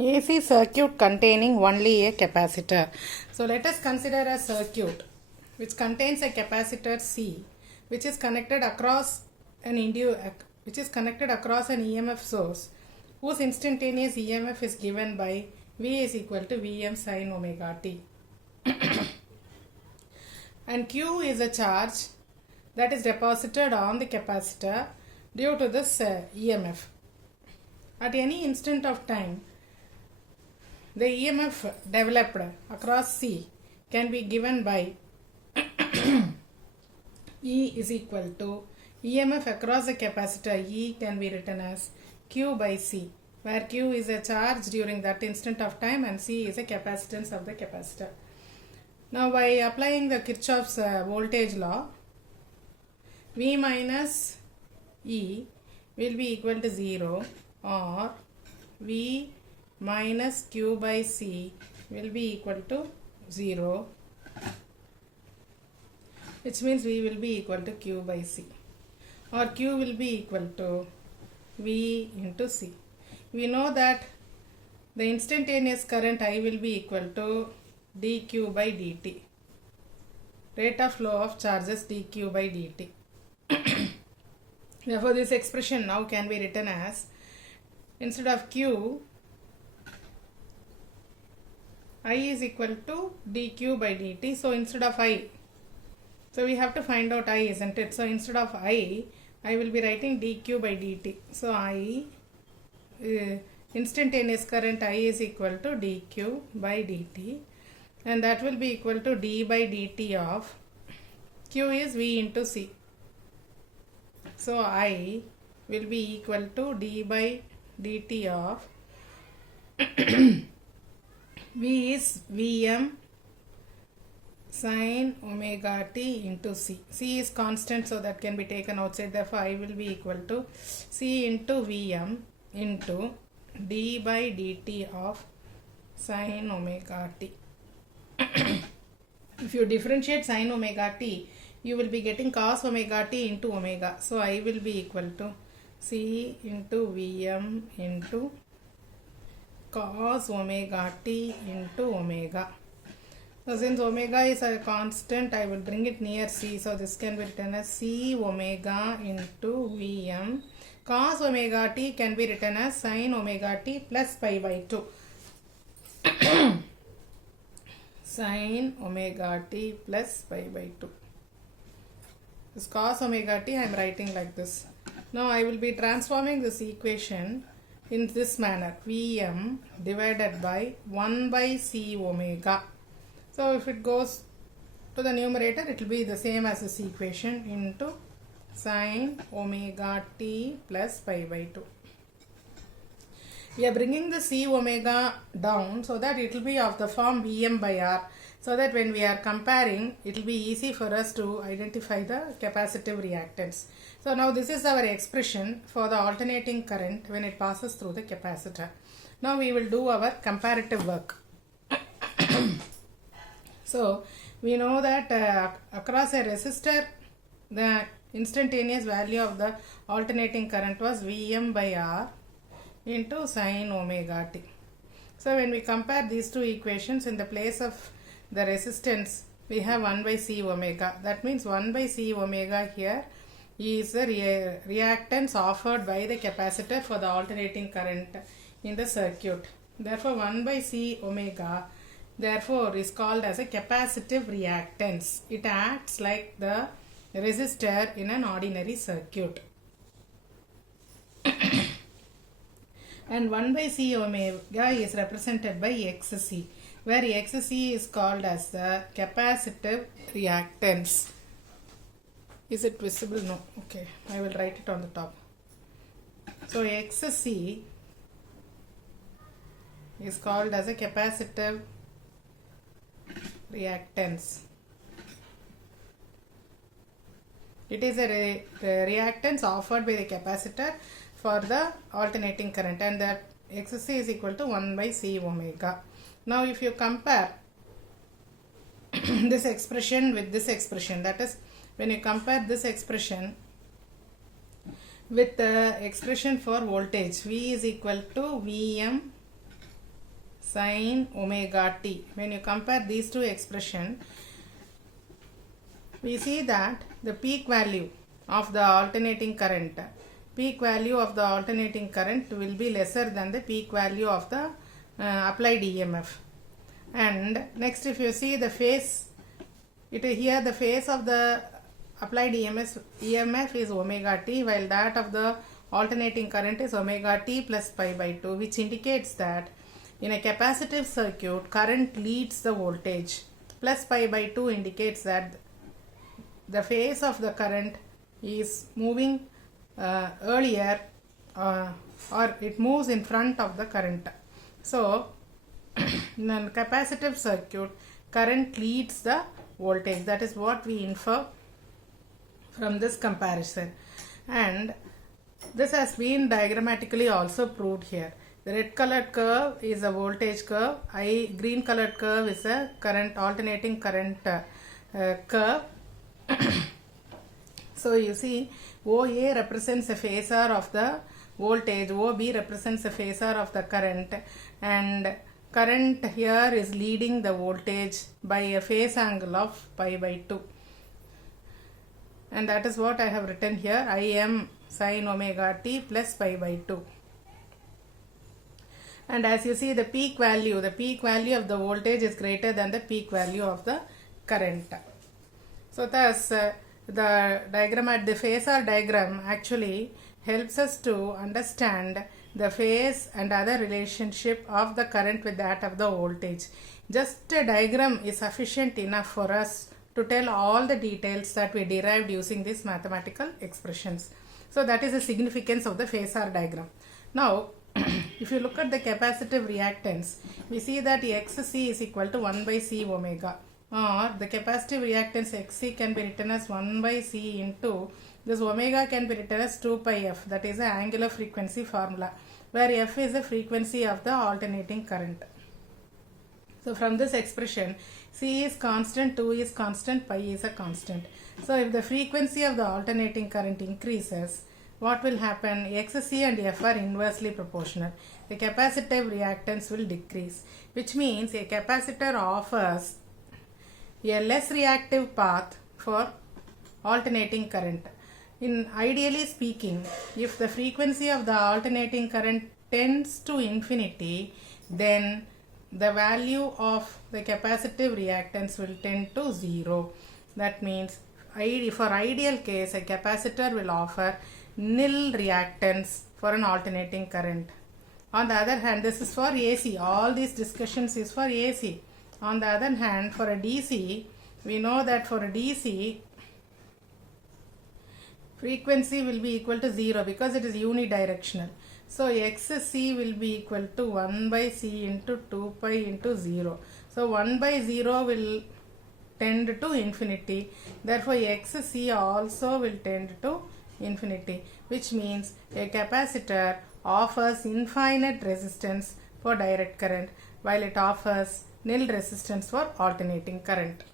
AC circuit containing only a capacitor. So let us consider a circuit which contains a capacitor C, which is connected across an EMF source, whose instantaneous EMF is given by V is equal to Vm sin omega t. And Q is a charge that is deposited on the capacitor due to this EMF. At any instant of time, the EMF developed across C can be given by E is equal to EMF across the capacitor. E can be written as Q by C, where Q is a charge during that instant of time and C is a capacitance of the capacitor. Now by applying the Kirchhoff's voltage law, V minus E will be equal to 0, or V minus Q by C will be equal to 0, which means V will be equal to Q by C, or Q will be equal to V into C. We know that the instantaneous current I will be equal to dq by dt, rate of flow of charges dq by dt. Therefore this expression now can be written as, instead of Q, I is equal to dq by dt. So instead of I, so we have to find out I, isn't it? So instead of I will be writing dq by dt. So I, instantaneous current I is equal to dq by dt, and that will be equal to d by dt of Q is V into C. So I will be equal to d by dt of V is Vm sin omega t into C. C is constant, so that can be taken outside. Therefore I will be equal to C into Vm into d by dt of sin omega t. If you differentiate sin omega t, you will be getting cos omega t into omega. So I will be equal to C into Vm into cos omega t into omega. So since omega is a constant, I will bring it near C. So this can be written as C omega into Vm. Cos omega t can be written as sin omega t plus pi by 2. Sin omega t plus pi by 2. This cos omega t I am writing like this. Now I will be transforming this equation in this manner. Vm divided by 1 by C omega. So if it goes to the numerator, it will be the same as this equation into sin omega t plus pi by 2. We are bringing the C omega down so that it will be of the form Vm by R, so that when we are comparing, it will be easy for us to identify the capacitive reactance. So now this is our expression for the alternating current when it passes through the capacitor. Now we will do our comparative work. So we know that across a resistor, the instantaneous value of the alternating current was Vm by R into sin omega t. So when we compare these two equations, in the place of the resistance we have 1 by C omega. That means 1 by C omega here is the reactance offered by the capacitor for the alternating current in the circuit. Therefore 1 by C omega therefore is called as a capacitive reactance. It acts like the resistor in an ordinary circuit. And 1 by C omega is represented by XC, where XC is called as the capacitive reactance. Is it visible? No. Okay, I will write it on the top. So XC is called as a capacitive reactance. It is a reactance offered by the capacitor for the alternating current, and that XC is equal to 1 by C omega. Now if you compare this expression with this expression, that is, when you compare this expression with the expression for voltage, V is equal to Vm sine omega t. When you compare these two expressions, we see that the peak value of the alternating current will be lesser than the peak value of the applied EMF. And next, if you see the phase, here the phase of the applied EMF is omega t, while that of the alternating current is omega t plus pi by 2, which indicates that in a capacitive circuit, current leads the voltage. Plus pi by 2 indicates that the phase of the current is moving earlier or it moves in front of the current. So, in a capacitive circuit, current leads the voltage. That is what we infer from this comparison. And this has been diagrammatically also proved here. The red colored curve is a voltage curve. Green colored curve is a alternating current curve. So you see, OA represents a phasor of the voltage, OB represents a phasor of the current, and current here is leading the voltage by a phase angle of pi by 2. And that is what I have written here, Im sin omega t plus pi by 2. And as you see, the peak value of the voltage is greater than the peak value of the current. So thus, the phasor diagram actually helps us to understand the phase and other relationship of the current with that of the voltage. Just a diagram is sufficient enough for us to tell all the details that we derived using these mathematical expressions. So that is the significance of the phasor diagram. Now, if you look at the capacitive reactance, we see that XC is equal to 1 by C omega, or the capacitive reactance XC can be written as 1 by C into this omega can be written as 2 pi f, that is the angular frequency formula, where f is the frequency of the alternating current. So from this expression, C is constant, 2 is constant, pi is a constant. So if the frequency of the alternating current increases, what will happen? XC and F are inversely proportional. The capacitive reactance will decrease, which means a capacitor offers a less reactive path for alternating current. Ideally speaking, if the frequency of the alternating current tends to infinity, then the value of the capacitive reactance will tend to 0. That means for ideal case, a capacitor will offer nil reactance for an alternating current. On the other hand, this is for AC. All these discussions is for AC. On the other hand, for a DC, we know that for a DC, frequency will be equal to 0 because it is unidirectional. So XC will be equal to 1 by C into 2 pi into 0. So 1 by 0 will tend to infinity. Therefore, XC also will tend to infinity, which means a capacitor offers infinite resistance for direct current, while it offers nil resistance for alternating current.